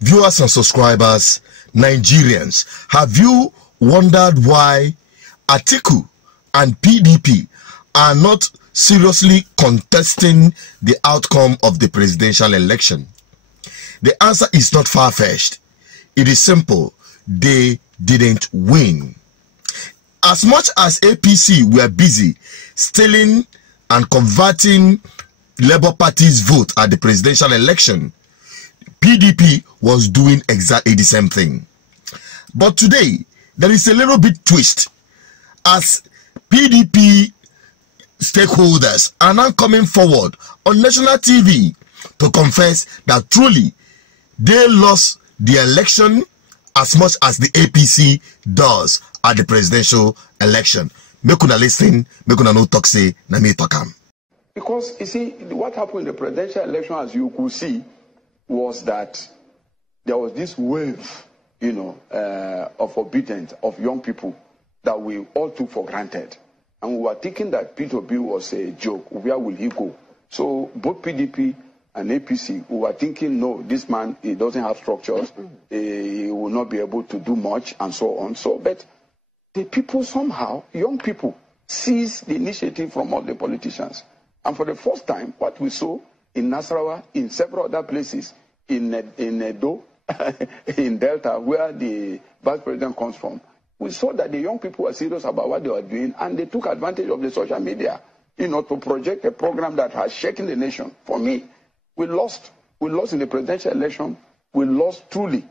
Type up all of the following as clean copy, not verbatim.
Viewers and subscribers, Nigerians, have you wondered why Atiku and PDP are not seriously contesting the outcome of the presidential election? The answer is not far-fetched. It is simple. They didn't win. As much as APC were busy stealing and converting Labour Party's vote at the presidential election, PDP was doing exactly the same thing. But today, there is a little bit twist, as PDP stakeholders are now coming forward on national TV to confess that truly they lost the election as much as the APC does at the presidential election. Make una listen, make una no talk say, na me talk am. Because you see, what happened in the presidential election, as you could see, was that there was this wave, of obedience of young people that we all took for granted. And we were thinking that P2B was a joke. Where will he go? So both PDP and APC, we were thinking, no, this man, he doesn't have structures. He will not be able to do much and so on. But the people somehow, young people, seized the initiative from all the politicians. And for the first time, what we saw in Nasarawa, in several other places, in Edo, in Delta, where the vice president comes from, we saw that the young people were serious about what they were doing, and they took advantage of the social media, to project a program that has shaken the nation. For me, we lost. We lost in the presidential election. We lost truly.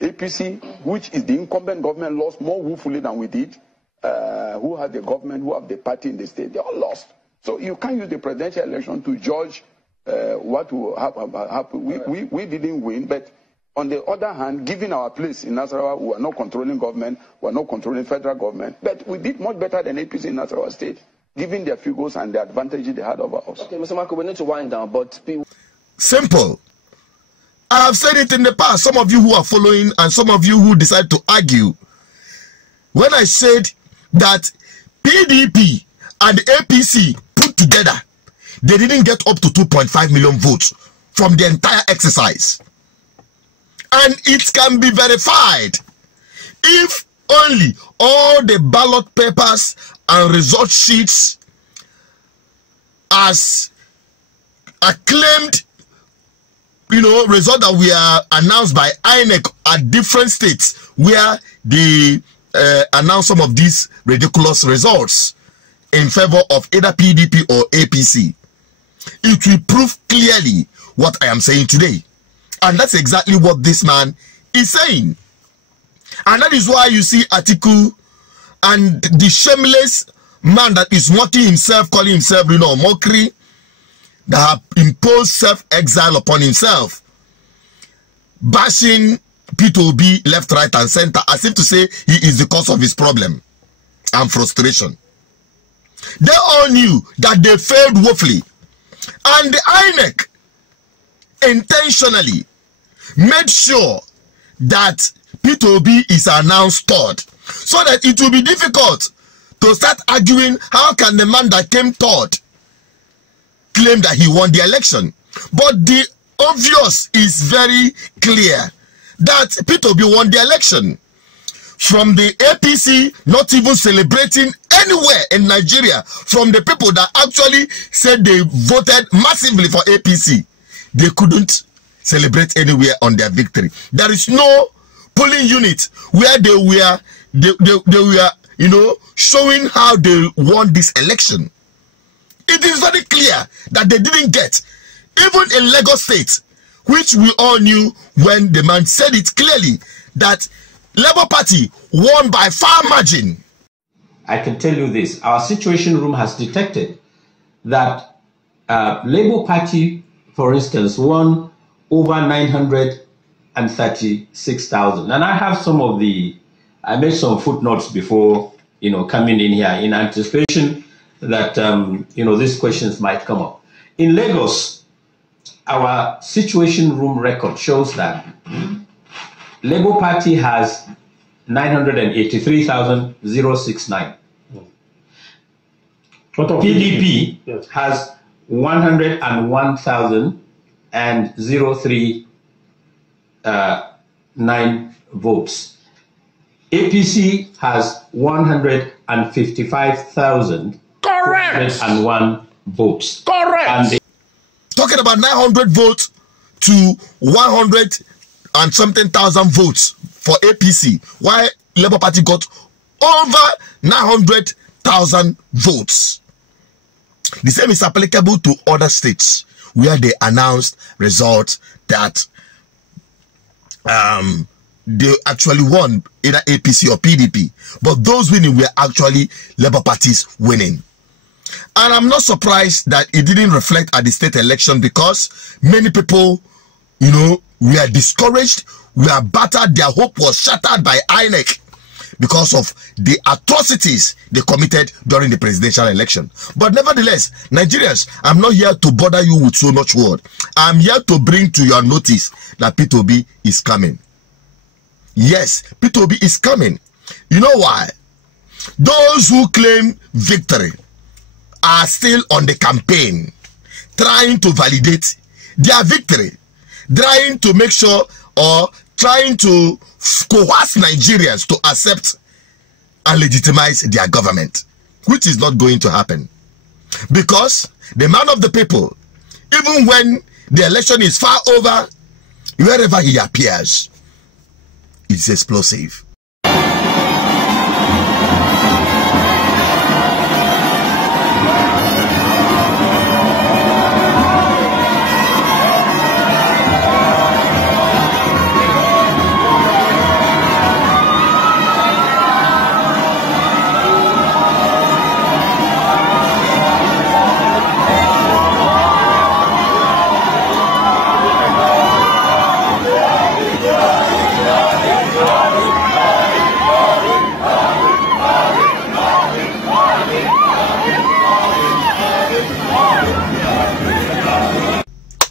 APC, which is the incumbent government, lost more woefully than we did. Who had the government, who have the party in the state, they all lost. So you can't use the presidential election to judge what will happen. We didn't win, but on the other hand, given our place in Nasarawa, we are not controlling government, we are not controlling federal government, but we did much better than APC in Nasarawa state, given their figures and the advantages they had over us. Okay, Mr. Marco, we need to wind down, but... Simple. I have said it in the past, some of you who are following and some of you who decide to argue. When I said that PDP and APC put together, they didn't get up to 2.5 million votes from the entire exercise. And it can be verified if only all the ballot papers and result sheets as acclaimed, result that we are announced by INEC at different states where they announce some of these ridiculous results in favor of either PDP or APC. It will prove clearly what I am saying today. And that's exactly what this man is saying. And that is why you see Atiku and the shameless man that is mocking himself, calling himself, mockery, that have imposed self-exile upon himself, bashing P2B left, right, and center, as if to say he is the cause of his problem and frustration. They all knew that they failed woefully. And the INEC intentionally made sure that P2B is announced third, so that it will be difficult to start arguing how can the man that came third claim that he won the election. But the obvious is very clear that P2B won the election. From the APC not even celebrating anywhere in Nigeria, from the people that actually said they voted massively for APC, they couldn't celebrate anywhere on their victory. There is no polling unit where they were showing how they won this election. It is very clear that they didn't get, even in Lagos State, which we all knew when the man said it clearly, that Labour Party won by far margin. I can tell you this, our situation room has detected that Labour Party, for instance, won over 936,000. And I have some of I made some footnotes before, coming in here in anticipation that, these questions might come up. In Lagos, our situation room record shows that Labour Party has 983,069. PDP has 101,003 9 votes. APC has 155,401 votes. Correct. And Talking about 900 votes to 100 and something thousand votes for APC, while Labour Party got over 900,000 votes. The same is applicable to other states where they announced results that they actually won either APC or PDP, but those winning were actually Labour parties winning. And I'm not surprised that it didn't reflect at the state election, because many people, you know, were discouraged, were battered, their hope was shattered by INEC because of the atrocities they committed during the presidential election. But nevertheless, Nigerians, I'm not here to bother you with so much word. I'm here to bring to your notice that P2B is coming. Yes, P2B is coming. You know why? Those who claim victory are still on the campaign, trying to validate their victory, trying to make sure, or trying to coerce Nigerians to accept and legitimize their government, which is not going to happen. Because the man of the people, even when the election is far over, wherever he appears, it's explosive.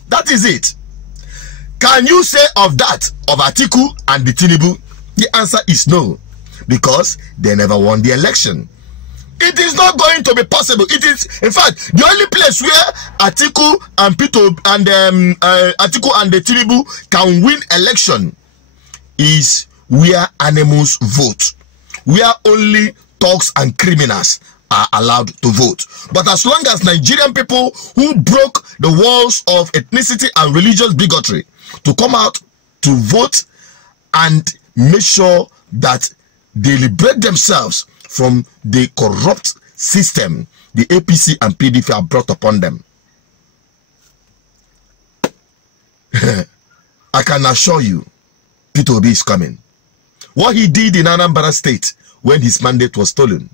That is it. Can you say of that, of Atiku and the Tinubu? The answer is no, because they never won the election. It is not going to be possible. It is, in fact, the only place where Atiku and Atiku and the Tinubu can win election is where animals vote, where only thugs and criminals are allowed to vote. But as long as Nigerian people who broke the walls of ethnicity and religious bigotry to come out to vote and make sure that they liberate themselves from the corrupt system the APC and PDP have brought upon them, I can assure you P2B is coming. What he did in Anambra State when his mandate was stolen,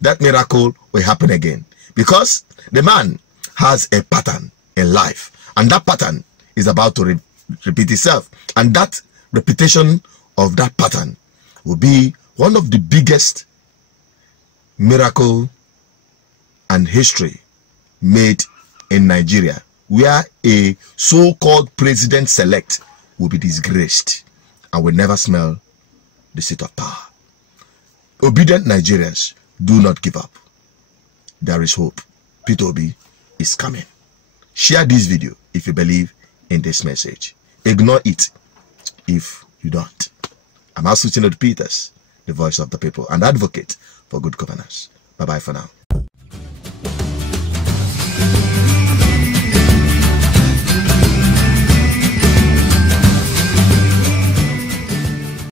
that miracle will happen again, because the man has a pattern in life, and that pattern is about to repeat itself, and that repetition of that pattern will be one of the biggest miracle and history made in Nigeria, where a so-called president-select will be disgraced and will never smell the seat of power. Obedient Nigerians, do not give up. There is hope. P2B is coming. Share this video if you believe in this message. Ignore it if you don't. I'm Asuchinot Peters, the voice of the people and advocate for good governance. Bye-bye for now.